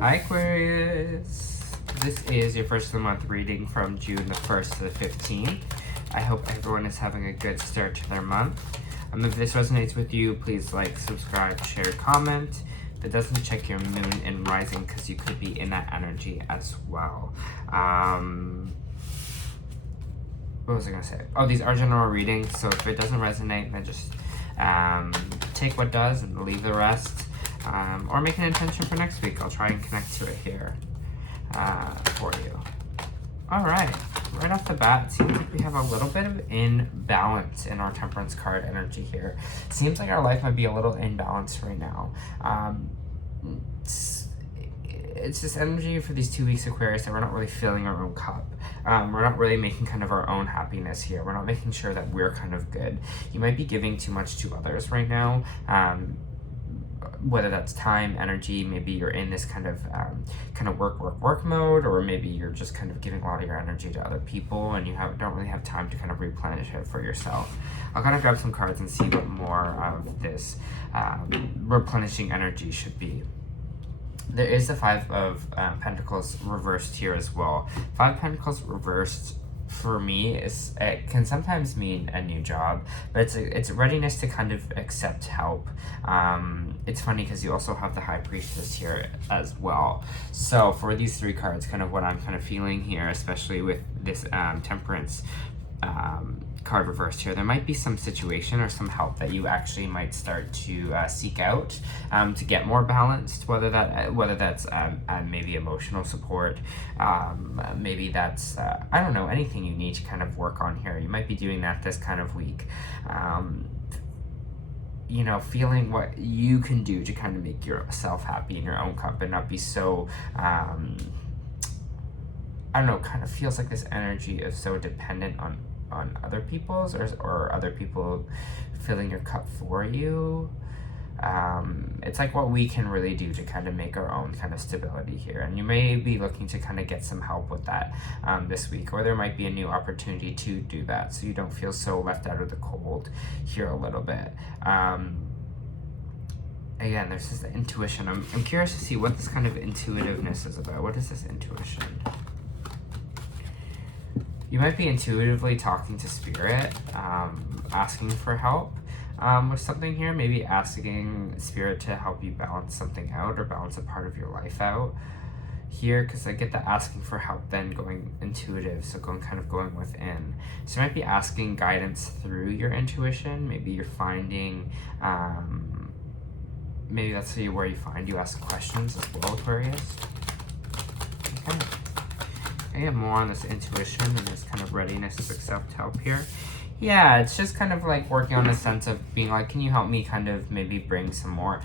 Hi Aquarius! This is your first of the month reading from June the 1st to the 15th. I hope everyone is having a good start to their month. If this resonates with you, please like, subscribe, share, comment. If it doesn't, check your moon and rising because you could be in that energy as well. What was I going to say? Oh, these are general readings, so if it doesn't resonate, then just take what does and leave the rest. Or make an intention for next week. I'll try and connect to it here for you. All right, right off the bat, it seems like we have a little bit of imbalance in our Temperance card energy here. Seems like our life might be a little imbalanced right now. It's this energy for these 2 weeks, Aquarius, that we're not really filling our own cup. We're not really making kind of our own happiness here. We're not making sure that we're kind of good. You might be giving too much to others right now. Whether that's time, energy, maybe you're in this kind of work mode, or maybe you're just kind of giving a lot of your energy to other people and you don't really have time to kind of replenish it for yourself. I'll kind of grab some cards and see what more of this replenishing energy should be. There is the Five of Pentacles reversed here as well. Five of Pentacles reversed for me it can sometimes mean a new job, but it's readiness to kind of accept help. It's funny because you also have the High Priestess here as well. So for these three cards, kind of what I'm kind of feeling here, especially with this Temperance card reversed here, there might be some situation or some help that you actually might start to seek out to get more balanced, whether that's maybe emotional support, maybe that's I don't know, anything you need to kind of work on here. You might be doing that this kind of week. You know, feeling what you can do to kind of make yourself happy in your own cup and not be so I don't know, kind of feels like this energy is so dependent on other people's or other people filling your cup for you. It's like what we can really do to kind of make our own kind of stability here, and you may be looking to kind of get some help with that this week, or there might be a new opportunity to do that so you don't feel so left out of the cold here a little bit. Again, there's this intuition. I'm curious to see what this kind of intuitiveness is about. What is this intuition? You might be intuitively talking to Spirit, asking for help with something here. Maybe asking Spirit to help you balance something out or balance a part of your life out here, because I get the asking for help then going intuitive, so going within. So you might be asking guidance through your intuition. Maybe you're finding, maybe that's where you ask questions as well, Aquarius. Okay. I get more on this intuition and this kind of readiness to accept help here. Yeah, it's just kind of like working on a sense of being like, can you help me kind of maybe bring some more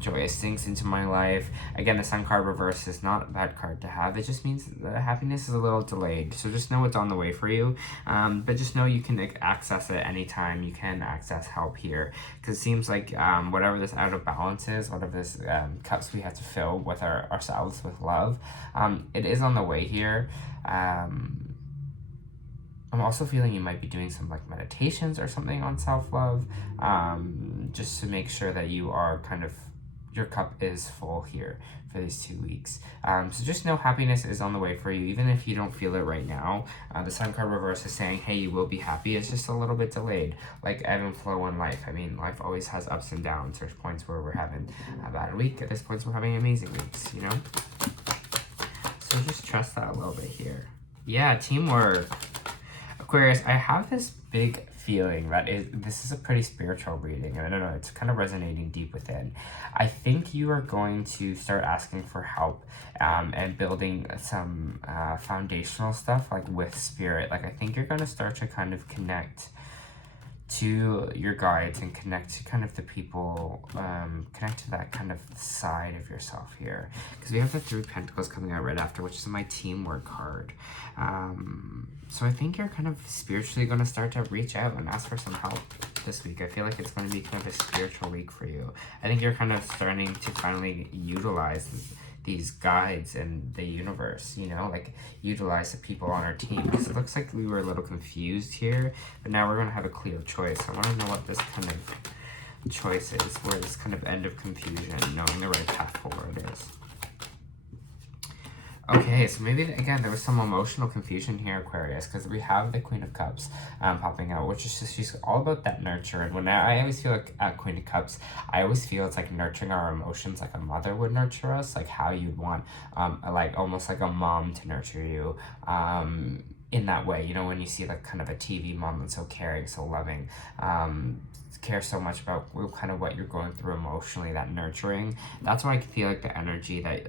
joyous things into my life? Again, the Sun card reverse is not a bad card to have. It just means that happiness is a little delayed. So just know it's on the way for you. But just know you can access it anytime. You can access help here. Because it seems like whatever this out of balance is, whatever this cups we have to fill with ourselves with love, it is on the way here. I'm also feeling you might be doing some like meditations or something on self-love, just to make sure that you are your cup is full here for these 2 weeks. So just know happiness is on the way for you, even if you don't feel it right now. The Sun card reverse is saying, hey, you will be happy. It's just a little bit delayed, like ebb and flow in life. I mean, life always has ups and downs. There's points where we're having a bad week. There's points we're having amazing weeks, you know? So just trust that a little bit here. Yeah, teamwork. Aquarius, I have this big feeling that this is a pretty spiritual reading, and I don't know, it's kind of resonating deep within. I think you are going to start asking for help and building some foundational stuff like with Spirit. Like I think you're going to start to kind of connect to your guides and connect to kind of the people, connect to that kind of side of yourself here. Because we have the Three of Pentacles coming out right after, which is my teamwork card. So I think you're kind of spiritually going to start to reach out and ask for some help this week. I feel like it's going to be kind of a spiritual week for you. I think you're kind of starting to finally utilize these guides in the universe, you know, like utilize the people on our team, because it looks like we were a little confused here, but now we're going to have a clear choice. I want to know what this kind of choice is, where this kind of end of confusion, knowing the right path forward is. Okay, so maybe, again, there was some emotional confusion here, Aquarius, because we have the Queen of Cups popping out, which is just, she's all about that nurture. And when I always feel like at Queen of Cups, I always feel it's like nurturing our emotions like a mother would nurture us, like how you'd want, like almost like a mom to nurture you. In that way, you know, when you see like kind of a TV mom that's so caring, so loving, care so much about kind of what you're going through emotionally, that nurturing. That's why I feel like the energy that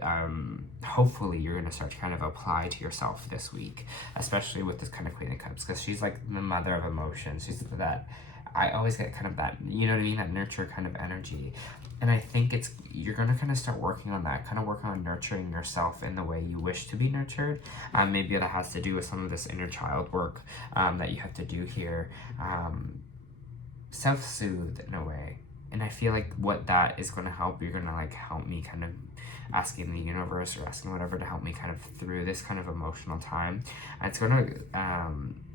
hopefully you're going to start to kind of apply to yourself this week, especially with this kind of Queen of Cups, because she's like the mother of emotions. She's that, I always get kind of that, you know what I mean, that nurture kind of energy. And I think you're going to kind of start working on that, kind of working on nurturing yourself in the way you wish to be nurtured. Maybe that has to do with some of this inner child work that you have to do here. Self-soothe in a way. And I feel like what that is going to help, you're going to like help me kind of asking the universe or asking whatever to help me kind of through this kind of emotional time. And it's going to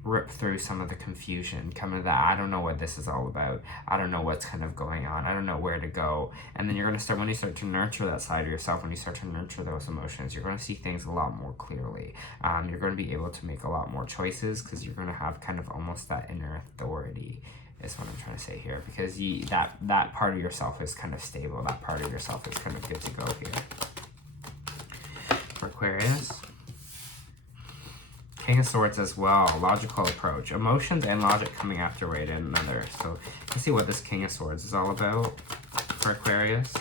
rip through some of the confusion, coming to that, I don't know what this is all about. I don't know what's kind of going on. I don't know where to go. And then you're going to start, when you start to nurture that side of yourself, when you start to nurture those emotions, you're going to see things a lot more clearly. You're going to be able to make a lot more choices because you're going to have kind of almost that inner authority. Is what I'm trying to say here, because that part of yourself is kind of stable. That part of yourself is kind of good to go here. For Aquarius, King of Swords as well. Logical approach, emotions and logic coming after way to another. So let's see what this King of Swords is all about for Aquarius.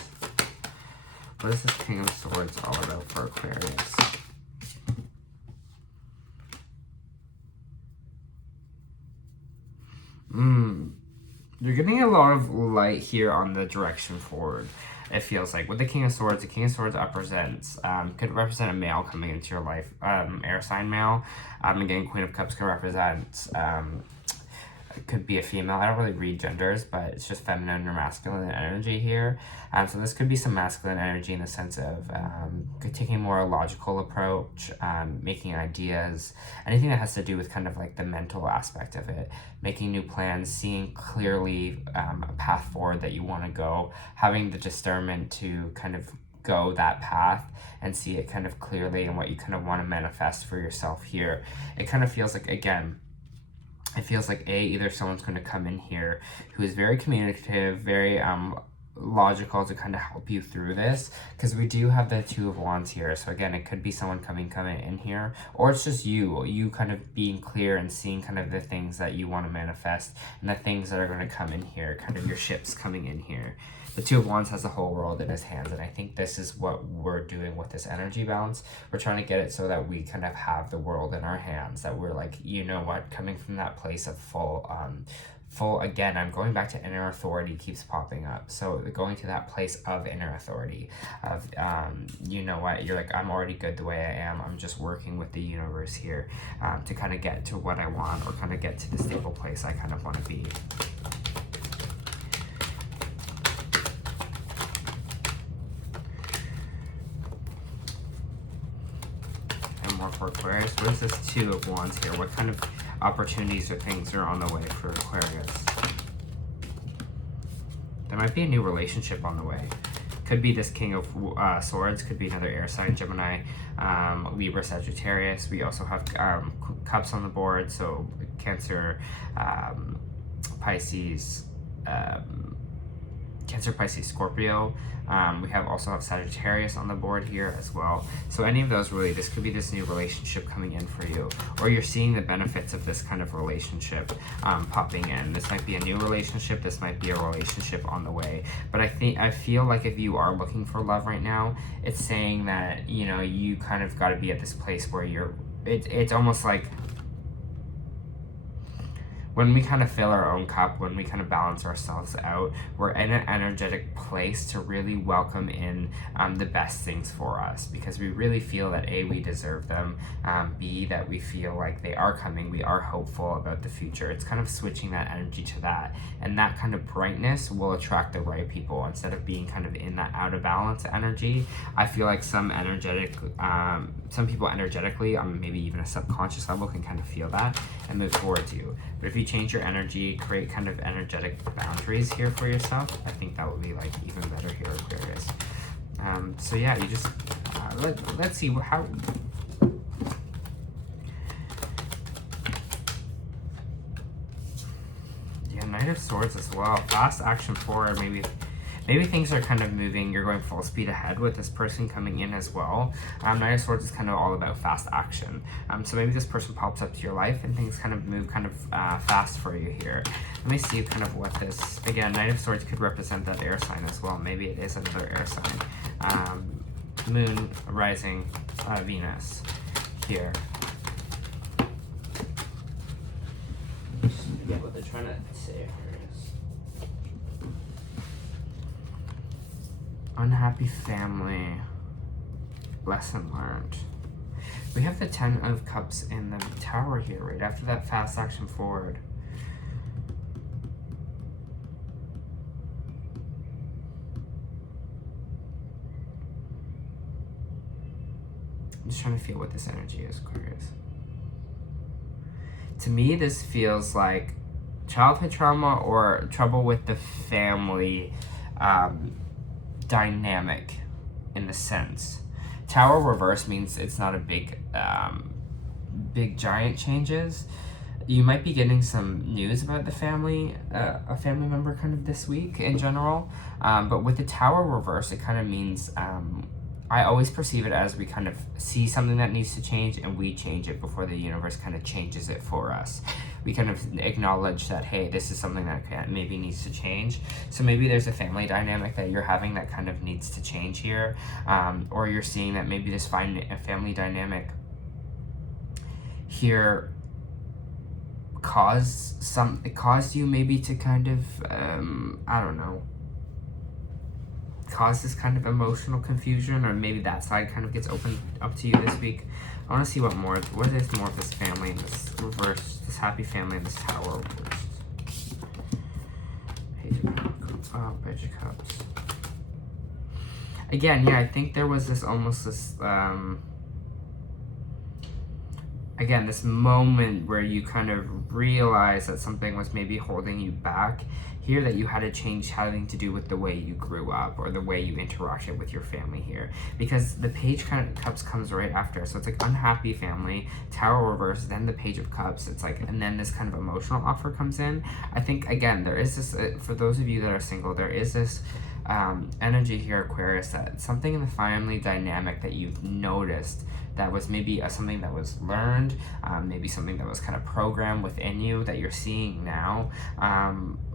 What is this King of Swords all about for Aquarius? You're getting a lot of light here on the direction forward. It feels like with the King of Swords represents, could represent a male coming into your life, air sign male. Again, Queen of Cups could represent, could be a female. I don't really read genders, but it's just feminine or masculine energy here. So this could be some masculine energy in the sense of taking a more logical approach, making ideas, anything that has to do with kind of like the mental aspect of it, making new plans, seeing clearly a path forward that you want to go, having the discernment to kind of go that path and see it kind of clearly and what you kind of want to manifest for yourself here. It kind of feels like, again, it feels like either someone's going to come in here who is very communicative, very logical to kind of help you through this, because we do have the Two of Wands here. So again, it could be someone coming in here, or it's just you kind of being clear and seeing kind of the things that you want to manifest and the things that are going to come in here, kind of your ships coming in here. The Two of Wands has the whole world in his hands, and I think this is what we're doing with this energy balance. We're trying to get it so that we kind of have the world in our hands, that we're like, you know what, coming from that place of full, again, I'm going back to inner authority, keeps popping up. So going to that place of inner authority, of, you know what, you're like, I'm already good the way I am. I'm just working with the universe here to kind of get to what I want, or kind of get to the stable place I kind of want to be. For Aquarius, what is this Two of Wands here? What kind of opportunities or things are on the way for Aquarius? There might be a new relationship on the way. Could be this King of Swords, could be another air sign, Gemini, Libra, Sagittarius. We also have Cups on the board, so Cancer, Pisces, Scorpio. We also have Sagittarius on the board here as well. So any of those, really, this could be this new relationship coming in for you, or you're seeing the benefits of this kind of relationship popping in. This might be a new relationship. This might be a relationship on the way. But I feel like if you are looking for love right now, it's saying that, you know, you kind of got to be at this place where it's almost like, when we kind of fill our own cup, when we kind of balance ourselves out, we're in an energetic place to really welcome in the best things for us, because we really feel that A, we deserve them, B, that we feel like they are coming, we are hopeful about the future. It's kind of switching that energy to that, and that kind of brightness will attract the right people instead of being kind of in that out of balance energy. I feel like some people energetically, on maybe even a subconscious level, can kind of feel that and move towards you. But if you change your energy, create kind of energetic boundaries here for yourself, I think that would be like even better here, Aquarius. So yeah, you just let's see Knight of Swords as well. Fast action forward. Maybe things are kind of moving. You're going full speed ahead with this person coming in as well. Knight of Swords is kind of all about fast action. So maybe this person pops up to your life and things kind of move kind of fast for you here. Let me see kind of what this, again, Knight of Swords could represent that air sign as well. Maybe it is another air sign. Moon, rising, Venus here. Yeah, what they're trying to say here is unhappy family, lesson learned. We have the 10 of Cups in the Tower here, right after that fast action forward. I'm just trying to feel what this energy is, Aquarius. To me, this feels like childhood trauma or trouble with the family dynamic in the sense. Tower reverse means it's not a big giant changes. You might be getting some news about the family, a family member kind of this week in general. But with the Tower reverse, it kind of means I always perceive it as we kind of see something that needs to change and we change it before the universe kind of changes it for us. We kind of acknowledge that, hey, this is something that maybe needs to change. So maybe there's a family dynamic that you're having that kind of needs to change here. Or you're seeing that maybe this family dynamic here caused you maybe to kind of, I don't know, cause this kind of emotional confusion, or maybe that side kind of gets opened up to you this week. I want to see what is more of this family in this reverse, this happy family in this Tower reversed. Page of Cups. Again, yeah, I think there was this again, this moment where you kind of realize that something was maybe holding you back here, that you had to change, having to do with the way you grew up or the way you interacted with your family here. Because the Page of Cups comes right after. So it's like unhappy family, Tower reverse, then the Page of Cups. It's like, and then this kind of emotional offer comes in. I think, again, there is this, for those of you that are single, there is this energy here, Aquarius, that something in the family dynamic that you've noticed that was maybe something that was learned, maybe something that was kind of programmed within you that you're seeing now,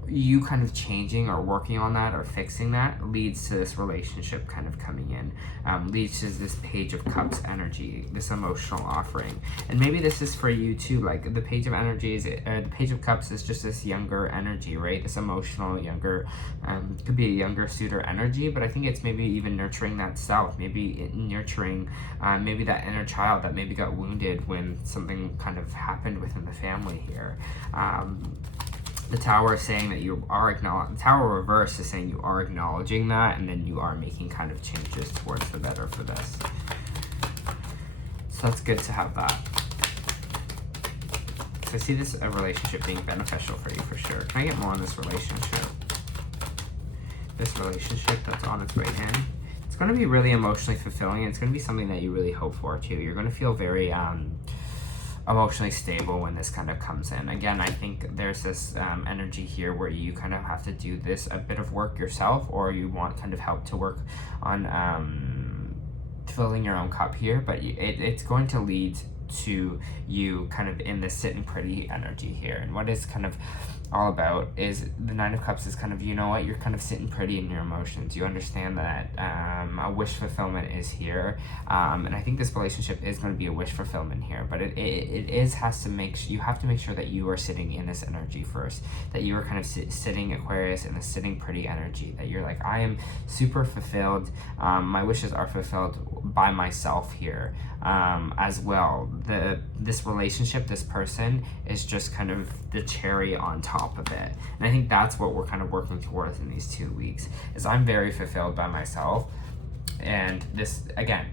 you kind of changing or working on that or fixing that leads to this relationship kind of coming in, leads to this Page of Cups energy, this emotional offering. And maybe this is for you too, like the Page of Energies, the Page of Cups is just this younger energy, right? This emotional, younger, could be a younger suitor energy, but I think it's maybe even nurturing that self, maybe nurturing maybe that inner child that maybe got wounded when something kind of happened within the family here. The Tower is saying that you are acknowledging, the Tower reverse is saying you are acknowledging that, and then you are making kind of changes towards the better for this. So that's good to have that. So I see this relationship being beneficial for you for sure. Can I get more on this relationship? This relationship that's on its way in. It's going to be really emotionally fulfilling. It's going to be something that you really hope for too. You're going to feel very emotionally stable when this kind of comes in. Again, I think there's this energy here where you kind of have to do this a bit of work yourself, or you want kind of help to work on filling your own cup here, but it's going to lead to you kind of in this sitting pretty energy here. And what is kind of all about is the Nine of Cups is kind of, you know what, you're kind of sitting pretty in your emotions. You understand that a wish fulfillment is here, and I think this relationship is going to be a wish fulfillment here, but you have to make sure that you are sitting in this energy first, that you are kind of sitting, Aquarius, in the sitting pretty energy, that you're like, I am super fulfilled, my wishes are fulfilled by myself here, as well. This relationship, this person is just kind of the cherry on top of it. And I think that's what we're kind of working towards in these 2 weeks, is I'm very fulfilled by myself. And this, again,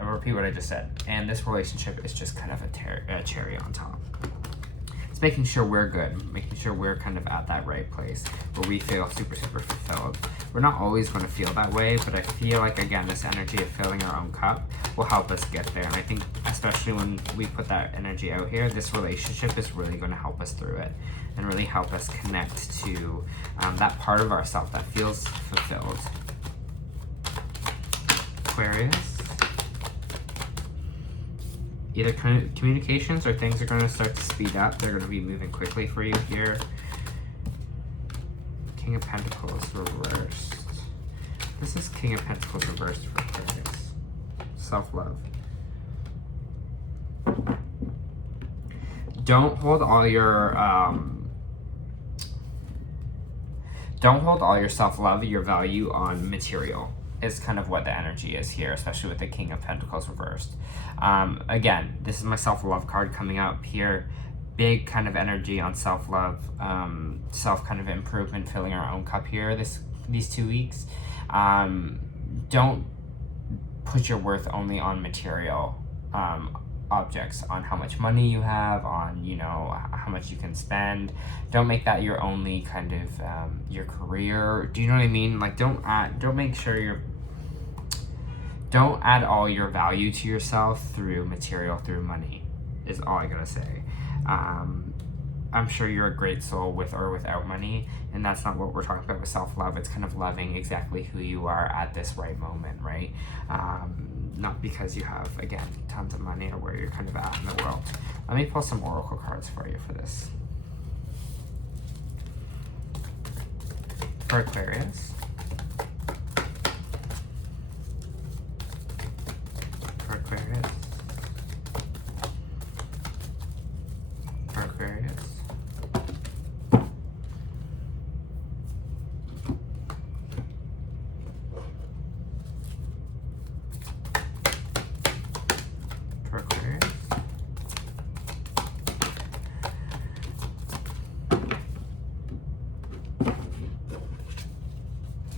I'll repeat what I just said. And this relationship is just kind of a cherry on top. It's making sure we're good, making sure we're kind of at that right place where we feel super, super fulfilled. We're not always going to feel that way, but I feel like, again, this energy of filling our own cup will help us get there. And I think especially when we put that energy out here, this relationship is really going to help us through it. and really help us connect to that part of ourself that feels fulfilled. Aquarius. Either communications or things are going to start to speed up. They're going to be moving quickly for you here. King of Pentacles reversed. This is King of Pentacles reversed for Aquarius. Self-love. Don't hold all your self-love, your value on material is kind of what the energy is here, especially with the King of Pentacles reversed. Again, this is my self-love card coming up here. Big kind of energy on self-love, self kind of improvement, filling our own cup here these 2 weeks. Don't put your worth only on material objects, on how much money you have, on, you know, how much you can spend. Don't make that your only kind of your career. Do you know what I mean? Like, don't add all your value to yourself through material, through money, is all I gotta say. I'm sure you're a great soul with or without money, and that's not what we're talking about with self-love. It's kind of loving exactly who you are at this right moment, right? Not because you have, again, tons of money or where you're kind of at in the world. Let me pull some oracle cards for you for this. For Aquarius. For Aquarius. For Aquarius. For Aquarius.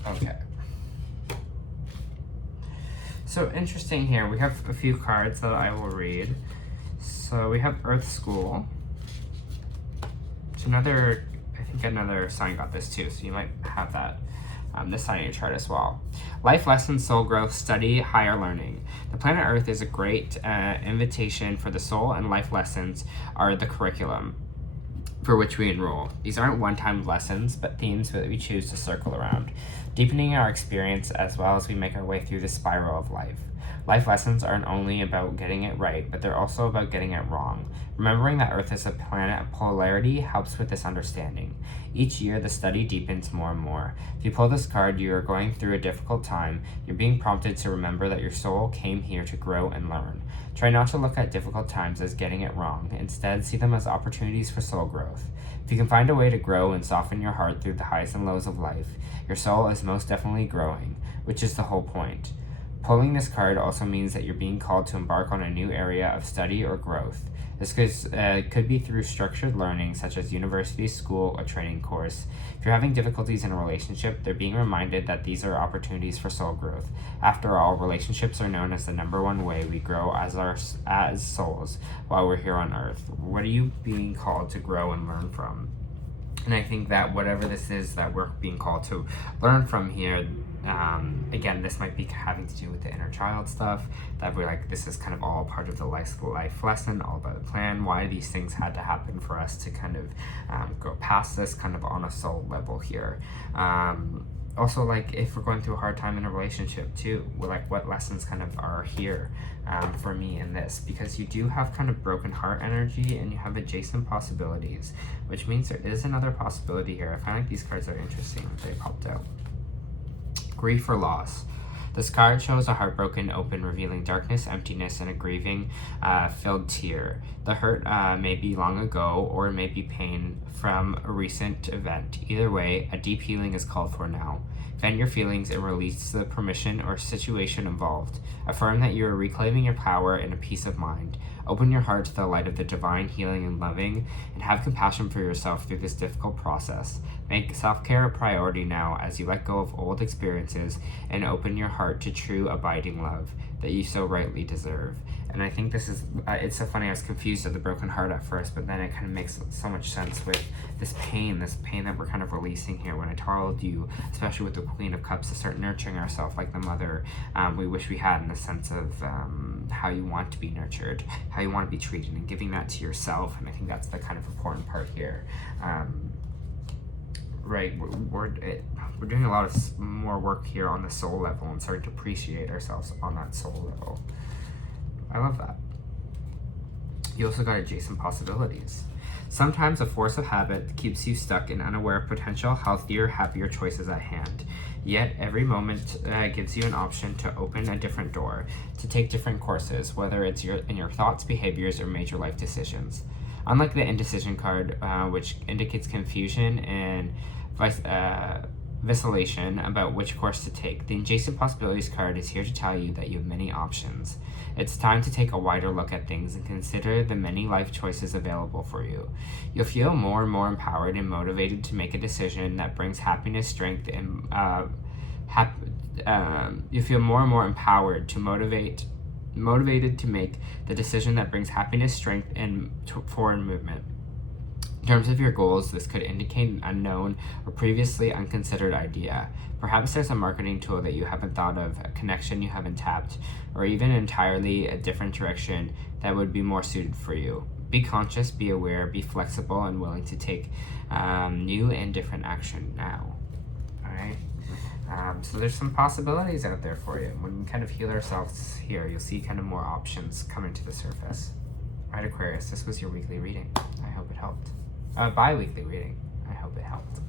Okay. So interesting here, we have a few cards that I will read. So we have Earth School. It's another, I think another sign got this too, so you might have that, this sign in your chart as well. Life lessons, soul growth, study, higher learning. The planet Earth is a great invitation for the soul, and life lessons are the curriculum for which we enroll. These aren't one-time lessons, but themes that we choose to circle around, deepening our experience as well as we make our way through the spiral of life. Life lessons aren't only about getting it right, but they're also about getting it wrong. Remembering that Earth is a planet of polarity helps with this understanding. Each year, the study deepens more and more. If you pull this card, you are going through a difficult time. You're being prompted to remember that your soul came here to grow and learn. Try not to look at difficult times as getting it wrong. Instead, see them as opportunities for soul growth. If you can find a way to grow and soften your heart through the highs and lows of life, your soul is most definitely growing, which is the whole point. Pulling this card also means that you're being called to embark on a new area of study or growth. This could be through structured learning, such as university, school, or training course. If you're having difficulties in a relationship, they're being reminded that these are opportunities for soul growth. After all, relationships are known as the #1 way we grow as souls while we're here on Earth. What are you being called to grow and learn from? And I think that whatever this is that we're being called to learn from here, again, this might be having to do with the inner child stuff, that we're like, this is kind of all part of the life lesson, all about the plan, why these things had to happen for us to kind of go past this kind of on a soul level here. Also, like, if we're going through a hard time in a relationship too, like, what lessons kind of are here for me in this, because you do have kind of broken heart energy and you have adjacent possibilities, which means there is another possibility here. I find like these cards are interesting. They popped out. Grief or loss. This card shows a heartbroken open, revealing darkness, emptiness, and a grieving filled tear. The hurt may be long ago, or it may be pain from a recent event. Either way, a deep healing is called for now. Vent your feelings and release the permission or situation involved. Affirm that you are reclaiming your power and a peace of mind. Open your heart to the light of the divine, healing and loving, and have compassion for yourself through this difficult process. Make self-care a priority now as you let go of old experiences and open your heart to true abiding love that you so rightly deserve. And I think this is, it's so funny, I was confused at the broken heart at first, but then it kind of makes so much sense with this pain that we're kind of releasing here. When I told you, especially with the Queen of Cups, to start nurturing ourselves like the mother we wish we had, in the sense of how you want to be nurtured, how you want to be treated, and giving that to yourself. And I think that's the kind of important part here. Right, we're doing a lot of more work here on the soul level and starting to appreciate ourselves on that soul level. I love that. You also got adjacent possibilities. Sometimes a force of habit keeps you stuck and unaware of potential healthier, happier choices at hand. Yet every moment gives you an option to open a different door, to take different courses, whether it's in your thoughts, behaviors, or major life decisions. Unlike the indecision card, which indicates confusion and vacillation about which course to take, the adjacent possibilities card is here to tell you that you have many options. It's time to take a wider look at things and consider the many life choices available for you. You'll feel more and more empowered and motivated to make a decision that brings happiness, strength, and you feel more and more empowered to motivated to make the decision that brings happiness, strength, and forward movement. In terms of your goals, this could indicate an unknown or previously unconsidered idea. Perhaps there's a marketing tool that you haven't thought of, a connection you haven't tapped, or even entirely a different direction that would be more suited for you. Be conscious, be aware, be flexible, and willing to take new and different action now. All right? So there's some possibilities out there for you. When we kind of heal ourselves here, you'll see kind of more options coming to the surface. Right, Aquarius, this was your weekly reading. I hope it helped. Bi-weekly reading. I hope it helped.